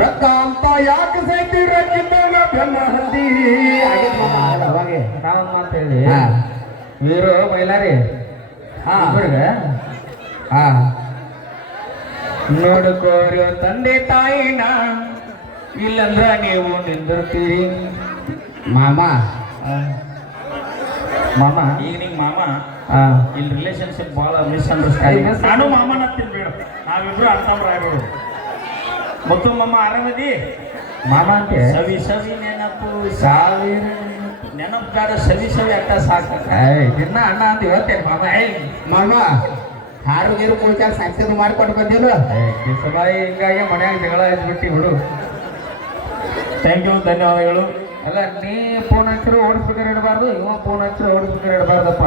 ರೊಕ್ಕ ಅಂತ ಯಾಕೆ ಸೈತಿ ರೊಕ್ಕಿದ್ದಾಗ ಬೆನ್ನ ಅಲ್ಲ ಅವಾಗೆ ಹೇಳಿ. ಹಾ. ಇವರು ಮೈಲಾರಿ ಹಾ. ಹಾ. ನೋಡ್ಕೋರಿ ತಂದೆ ತಾಯಿನ ಇಲ್ಲಂದ್ರ ನೀವು ನಿಂದಿರ್ತೀರಿ. ಮಾಮ. ಮಾಮ? ಈಗ ನಿಂಗೆ ಮಾಮ ಆ. ಇಲ್ಲಿ ರಿಲೇಶನ್ಶಿಪ್ ಭಾಳ ಮಿಸ್ಅಂಡರ್ಸ್ಟ್ಯಾಂಡಿಂಗ್. ನಾನು ಮಾಮನ ತಿನ್ಬೇಡ ನಾವಿಬ್ರು ಅರ್ಥವ್ರಾಗ್ಬಿಡು ಮತ್ತು ಮಾಮ ಆರಾಮದಿ? ಮಾಮ ಅಂತೆ. ಸವಿ ಸವಿ ನೆನಪು ಸಾವಿರ ನೆನಪು ಕಾಡ ಸವಿ ಸವಿ ಅಟ್ಟ ಸಾಕು. ಇನ್ನ ಅಣ್ಣ ಅಂತ ಹೇಳ್ತೇನೆ ಮಾಮ? ಏಯ್ ಮಾಮ ಹಾರು ಗೀರು ಕುಳಿತಾಗ ಸಾಕ್ಷಿ ಮಾಡ್ಕೊಂಡು ಬಂದಿಲ್ಲ ಸಭಾಯಿ ಹಿಂಗಾಗಿ ಮನ್ಯಾಗ ಜಗಳ ಆಯ್ತು ಬಿಡು. ಥ್ಯಾಂಕ್ ಯು ಧನ್ಯವಾದಗಳು. ಅಲ್ಲ ನೀ ಫೋನ್ ಹಚ್ಚಿರು ಓಡಿಸ್ಬೇಕಾರೆ ಇಡಬಾರ್ದು ಇವ ಫೋನ್ ಹಚ್ಚಿರು ಓಡಿಸ್ಬೇಕಾರೆ ಇಡಬಾರ್ದಪ್ಪ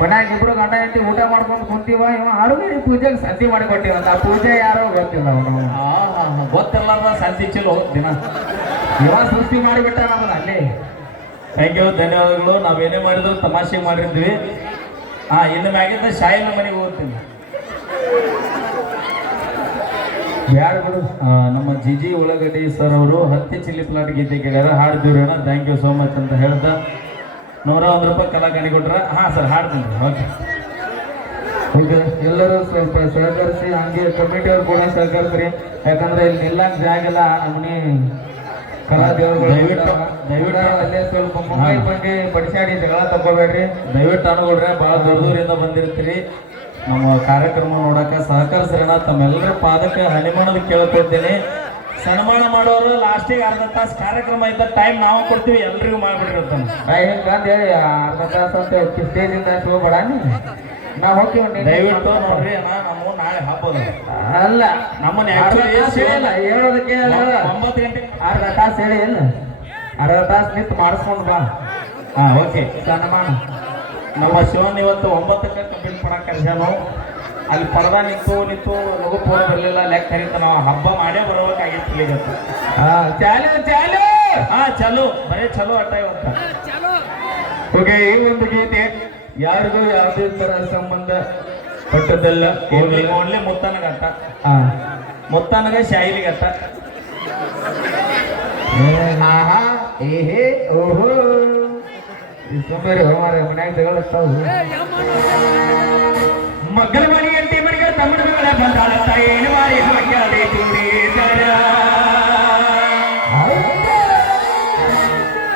ಮನ್ಯಾಗ ಇಬ್ರು ಗಂಡ ಹೆಂಡತಿ ಊಟ ಮಾಡ್ಕೊಂಡು ಕುಂತೀವ ಇವ ಆರುಗೇರಿ ಪೂಜೆಗೆ ಸಂತಿ ಮಾಡಿ ಕೊಟ್ಟಿವಂತ ಆ ಪೂಜೆ ಯಾರೋ ಗೊತ್ತಿಲ್ಲ ಅವನು. ಗೊತ್ತಿಲ್ಲ ಸಂತಿ ಚಲೋ ದಿನ. ಇವ ಸೃಷ್ಟಿ ಮಾಡಿಬಿಟ್ಟ ನಮ್ಮದು ಅಲ್ಲಿ. ಥ್ಯಾಂಕ್ ಯು ಧನ್ಯವಾದಗಳು. ನಾವೇನೇ ಮಾಡಿದ್ರು ತಮಾಷೆ ಮಾಡಿದ್ವಿ ಹಾ ಇನ್ನು ಮ್ಯಾಗಿಂದ ಶಾಯಿನ ಮನೆಗೆ ಹೋಗ್ತೀನಿ. ಯಾರು ನಮ್ಮ G G GG Ullagaddi sir ಅವರು ಹತ್ತಿ ಚಿಲ್ಲಿ ಪ್ಲಾಟ್ ಗೀತೆ ಕೇಳ್ಯಾರ. ಹಾಡ್ತೀವ್ರಿ ಅಣ್ಣ ಥ್ಯಾಂಕ್ ಯು ಸೋ ಮಚ್ ಅಂತ ಹೇಳ್ದ ನೂರ ಒಂದು ರೂಪಾಯಿ ಕಲಾಕಾಣಿ ಕೊಟ್ರ. ಹಾಂ ಸರ್ ಹಾಡ್ತೀನಿ ಓಕೆ ಓಕೆ ಎಲ್ಲರೂ ಸ್ವಲ್ಪ ಸಹಕರಿಸಿ ಹಂಗೆ ಕಮಿಟಿಯವ್ರು ಕೂಡ ಸಹಕರಿಸ್ರಿ. ಯಾಕಂದ್ರೆ ಇಲ್ಲಿ ನಿಲ್ಲಕ್ ಜಾಗ ಇಲ್ಲ ನಮ್ಮನಿ ಕಲಾ ದಯವಿಟ್ಟು- ದಯವಿಟ್ಟು- ಅಲ್ಲೇ ಸ್ವಲ್ಪ ಮೊಬೈಲ್ ಬಗ್ಗೆ ಬಡಿಸಾಡಿ ಜಗಳ ತಗೋಬೇಡ್ರಿ ದಯವಿಟ್ಟು ಅನುಗೊಳ್ರೆ. ಭಾಳ ದೂರ ದೂರಿಂದ ಬಂದಿರ್ತೀರಿ. ನಮ್ಮ ಕಾರ್ಯಕ್ರಮ ನೋಡಕ್ಕೆ ಸಹಕರಿಸ್ರಣ ತಮ್ಮೆಲ್ಲರ ಪಾದಕ್ಕೆ ಹನಿಮಾಣದ ಕೇಳ್ಕೊಳ್ತೇನೆ. ಸನ್ಮಾನ ಮಾಡೋರು ಲಾಸ್ಟಿಗೆ ಅರ್ಧ ತಾಸು ಕಾರ್ಯಕ್ರಮ ಇದ್ದ ಟೈಮ್ ನಾವು ಕೊಡ್ತೀವಿ ಎಲ್ರಿಗೂ ಮಾಡ್ಬಿಟ್ಟಿರ್ತಾನೆ ಅಂತ ಹೇಳಿ ಅರ್ಧ ತಾಸು ಅಂತ ಸ್ಟೇಜಿಂದ ಹೋಗ್ಬೇಡ ನೀ. ನಾ ಹೋಗ್ತೀವಿ ದಯವಿಟ್ಟು ನೋಡ್ರಿ ನಾವು ನಾಳೆ ಹಾಕೋದು ಅಲ್ಲ ನಮ್ಮನ್ನ ಹೇಳೋದಕ್ಕೆ. ಒಂಬತ್ತು ಗಂಟೆ ಅರ್ಧ ತಾಸು ಹೇಳಿ ಅರ್ಧ ತಾಸು ನಿಂತು ಮಾಡಿಸ್ಕೊಂಡು ಬಾ. ಹಾಂ ಓಕೆ ಸನ್ಮಾನ. ನಮ್ಮ ಶಿವನ್ ಇವತ್ತು ಒಂಬತ್ತಕ್ಕೆ ಕಂಪ್ಲೀಟ್ ಮಾಡಕ್ಕೆ ಕರ್ಸ್ಯಾನು ಅಲ್ಲಿ ಪರ್ದ ನಿಂತು ನಿಂತು ನಗು ಫೋನ್ ಬರಲಿಲ್ಲ ಲೆಕ್ಕ ಕರೀತ ನಾವು. ಹಬ್ಬ ಮಾಡೇ ಬರಬೇಕಾಗಿತ್ತು ಇವತ್ತು. ಹಾ ಚಾಲು ಚಾಲು! ಹಾ ಚಲೋ. ಬರೇ ಚಲೋ ಅಟ್ಟ ಇವತ್ತು ಓಕೆ ಈ ಒಂದು ಗೀತೆ ಯಾರಿಗೂ ಯಾವುದೇ ತರ ಸಂಬಂಧ ಪಟ್ಟದಲ್ಲ ಓನ್ಲಿ ಓನ್ಲಿ. ಮುತ್ತನಗ ಅಟ್ಟ ಹಾ. ಮುತ್ತನಗ ಏ ಅಟ್ಟ ಆಹಾ ಹೇ ಓಹೋ. ಈ ಸುಮ್ಮನೆ ಹೋಮಾರ ಮನ್ಯಾಗ ಜಗಳತ್ತಾವು ಮಗಳ ಮನೆ ಅಂಟಿ ಮನೆಗೆ ತಮ್ಮನ ಮಗಳ ಬಂದಾಳ ಏನು ಮಾಡಿ ಹಾಕ್ಯಾದೆ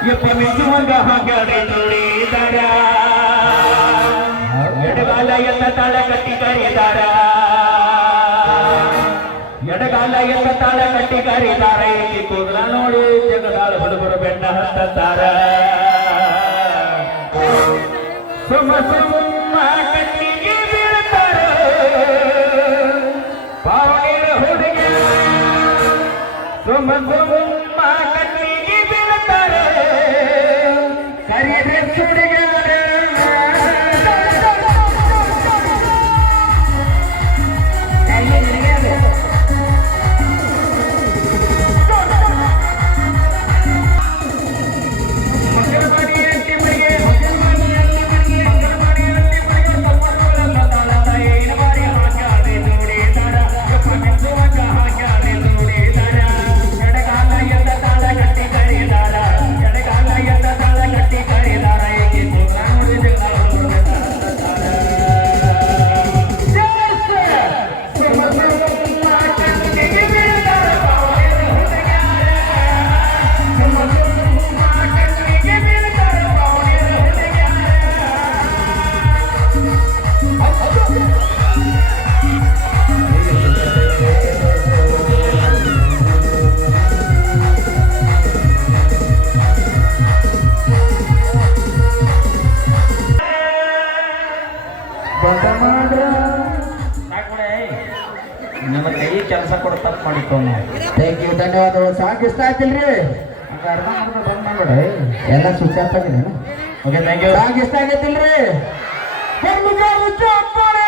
ಯಪ್ಪ ಮಿಂಚುವಂಗ ಹಾಕ್ಯಾದೆ ತುಳಿದಾರ ಎಡಗಾಲ ಎಲ್ಲ ತಾಳ ಕಟ್ಟಿ ಕರೆದಾರ. ಎಡಗಾಲ ಎಲ್ಲ ತಾಳ ಕಟ್ಟಿ ಕರೆದಾರ. ಈ ಕೂದಲ ನೋಡಿ ಜಗದಾಳ ಹುಡುಗರು ಬೆಣ್ಣ ಹತ್ತಾರ ಸುಮ್ಮ ಸುಮ್ಮ ಕಣ್ಣಿಗೆ ಬೀಳ್ತಾರ ನನ್ನ ಕೈ ಕೆಲಸ ಕೊಡ್ತಾ ಮಾಡಿತ್ತು. ಥ್ಯಾಂಕ್ ಯು ಧನ್ಯವಾದಗಳು. ಸಾಂಗ್ ಇಷ್ಟ ಆಯ್ತಿಲ್ರಿ ಎಲ್ಲ ಆಗಿದೆ ಓಕೆ ಥ್ಯಾಂಕ್ ಯು ಸಾಂಗ್ ಇಷ್ಟ ಆಗೈತಿಲ್ರಿ ಚಪ್ಪಾಳೆ